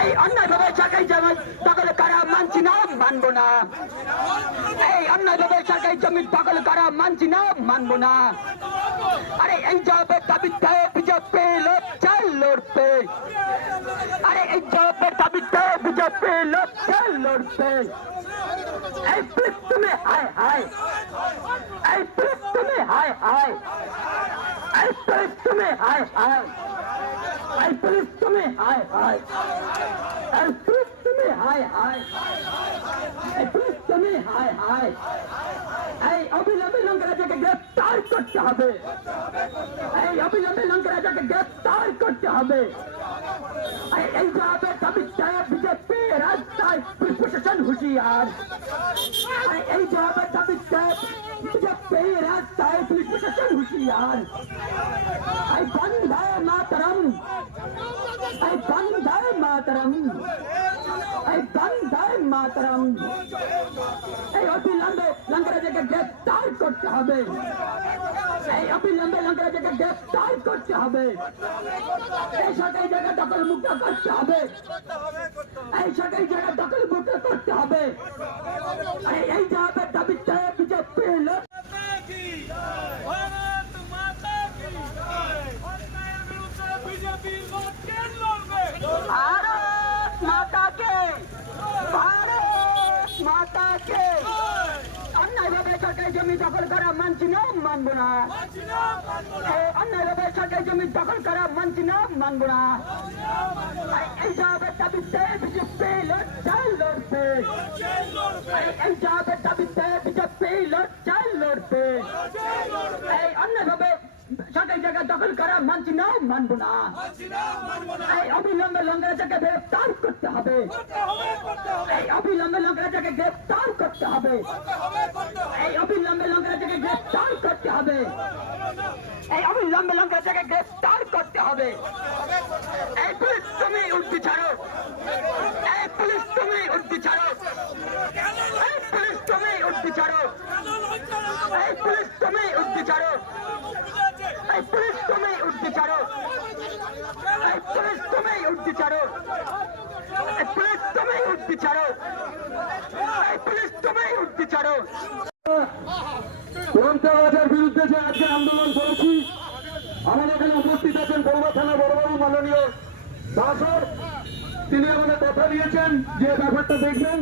এই অন্যায়ভাবে সরকারি জমি দখল করা মানছি না, মানবো না। এই অন্যায়ভাবে সরকারি জমি দখল করা মানছি না, মানবো না। আরে এই জবের দাবিতে বিজেপি লড়ছে লড়বে আরে এই জবের দাবিতে বিজেপি লড়ছে লড়বে এই তুমি, হায় হায়। এই তুমি, হায় হায়। এই প্লিজ তুমি হায়। হায় এই প্লিজ তুমি হায় হায় এই প্লিজ তুমি হায় হায় এই প্লিজ তুমি হায় হায় এই অবিলম্বে লঙ্করাজাকে গ্রেফতার করতে হবে এই অবিলম্বে লঙ্করাজাকে গ্রেফতার করতে হবে এই এই জবাবের দাবিতে বিজেপি রাস্তায় পুলিশ প্রশাসন হুঁশিয়ার এই এই জবাবের দাবিতে বিজেপি রাস্তায় পুলিশ প্রশাসন হুঁশিয়ার এই বন্ধে মাতরম এই বন্ধে মাতরম এই বন্ধে মাতরম এই অবিলম্বে লঙ্করাজাকে গ্রেফতার করতে হবে এই অবিলম্বে লঙ্করাজাকে গ্রেফতার করতে হবে এই সরকারি জায়গা দখল মুক্ত করতে হবে এই সরকারি জায়গা দখল মুক্ত করতে হবে এই এই জবাবের দাবিতে বিজেপি লোক মাতা কি ভারত মাতা কি অন্যায়ের বিরুদ্ধে বিজেপি লড়ছে লড়বে ভারত মাতা কে ভারত মাতা কে অন্যায়ভাবে সরকারি জমি দখল করা মানছি না মানবো না। অন্যায়ভাবে সরকারি জমি দখল করা মানছি না মানবো না। এই- জবাবের দাবিতে বিজেপি লড়ছে লড়বে এই- জবাবের দাবিতে বিজেপি লড়ছে লড়ছে। লড়বে এই অন্যায়ভাবে সরকারি জায়গা দখল করা মানছি না মানবো না। এই অবিলম্বে লঙ্গরাজাকে গ্রেফতার করতে হবে। এই অবিলম্বে লঙ্গরাজাকে গ্রেফতার করতে হবে। এই অবিলম্বে লঙ্গরাজাকে গ্রেফতার করতে হবে। এই অবিলম্বে লঙ্গরাজাকে গ্রেফতার করতে হবে। এই পুলিশ তুমি উর্দি ছাড়ো এই পুলিশ তুমি উর্দি ছাড়ো এই পুলিশ তুমি উর্দি ছাড়ো কেন লজ্জা লাগবে? এই পুলিশ তুমি উর্দি ছাড়ো বুঝেছে? এই পুলিশ তুমি উর্দি ছাড়ো এই পুলিশ তুমি উর্দি ছাড়ো এই পুলিশ তুমি উর্দি ছাড়ো এই পুলিশ তুমি উর্দি লঞ্চাবাজের বিরুদ্ধে যে আজকে আন্দোলন করেছি আমাদের এখানে উপস্থিত আছেন থানা বড়বাবু মাননীয় তিনি আমাদের কথা দিয়েছেন যে ব্যাপারটা দেখবেন।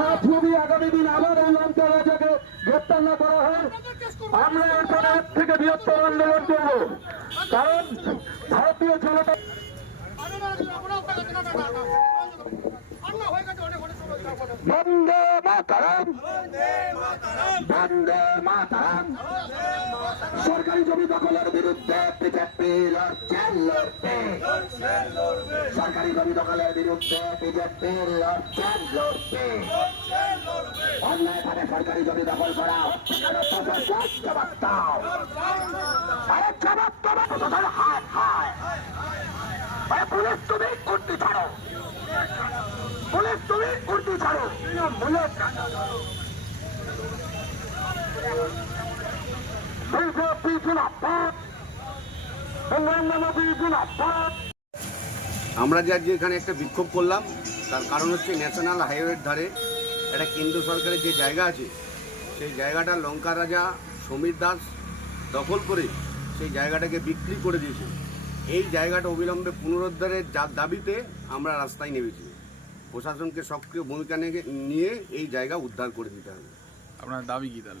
আজ যদি আগামী দিন আবার এই গ্রেপ্তার না করা হয় আমরা এরপরে থেকে বৃহত্তর আন্দোলন করব। কারণ ভারতীয় জনতা মাতারাম। বন্দে মাতারাম। সরকারি জমি দখলের বিরুদ্ধে বিজেপি লড়ছে, লড়বে। সরকারি জমি দখলের বিরুদ্ধে বিজেপি লড়ছে, লড়বে। অন্যায়ভাবে সরকারি জমি দখল করা জবাব হায় পুলিশ তুমি উর্দি ছাড়ো। তুমি উর্দি ছাড়ো। আমরা যে আজকে এখানে একটা বিক্ষোভ করলাম, তার কারণ হচ্ছে ন্যাশনাল হাইওয়ের ধারে একটা কেন্দ্র সরকারের যে জায়গা আছে, সেই জায়গাটা লঙ্কা রাজা সমীর দাস দখল করে সেই জায়গাটাকে বিক্রি করে দিয়েছে। এই জায়গাটা অবিলম্বে পুনরুদ্ধারের দাবিতে আমরা রাস্তায় নেমেছি। প্রশাসনকে সক্রিয় ভূমিকা নিয়ে- এই জায়গা উদ্ধার করে দিতে হবে। আপনার দাবি কি তাহলে?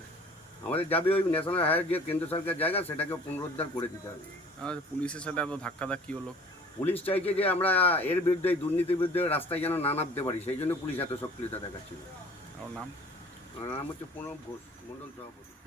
আমাদের দাবি ওই ন্যাশনাল হাইওয়ে যে কেন্দ্র সরকারের জায়গা সেটাকে পুনরুদ্ধার করে দিতে হবে। পুলিশের সাথে এত ধাক্কাধাক্কি হলো। পুলিশ চাইছে যে আমরা এর বিরুদ্ধে দুর্নীতির বিরুদ্ধে রাস্তায় যেন না নামতে পারি সেই জন্য পুলিশ এত সক্রিয়তা দেখাচ্ছিল। আমার নাম? আমার নাম হচ্ছে প্রণব ঘোষ মন্ডল সভাপতি।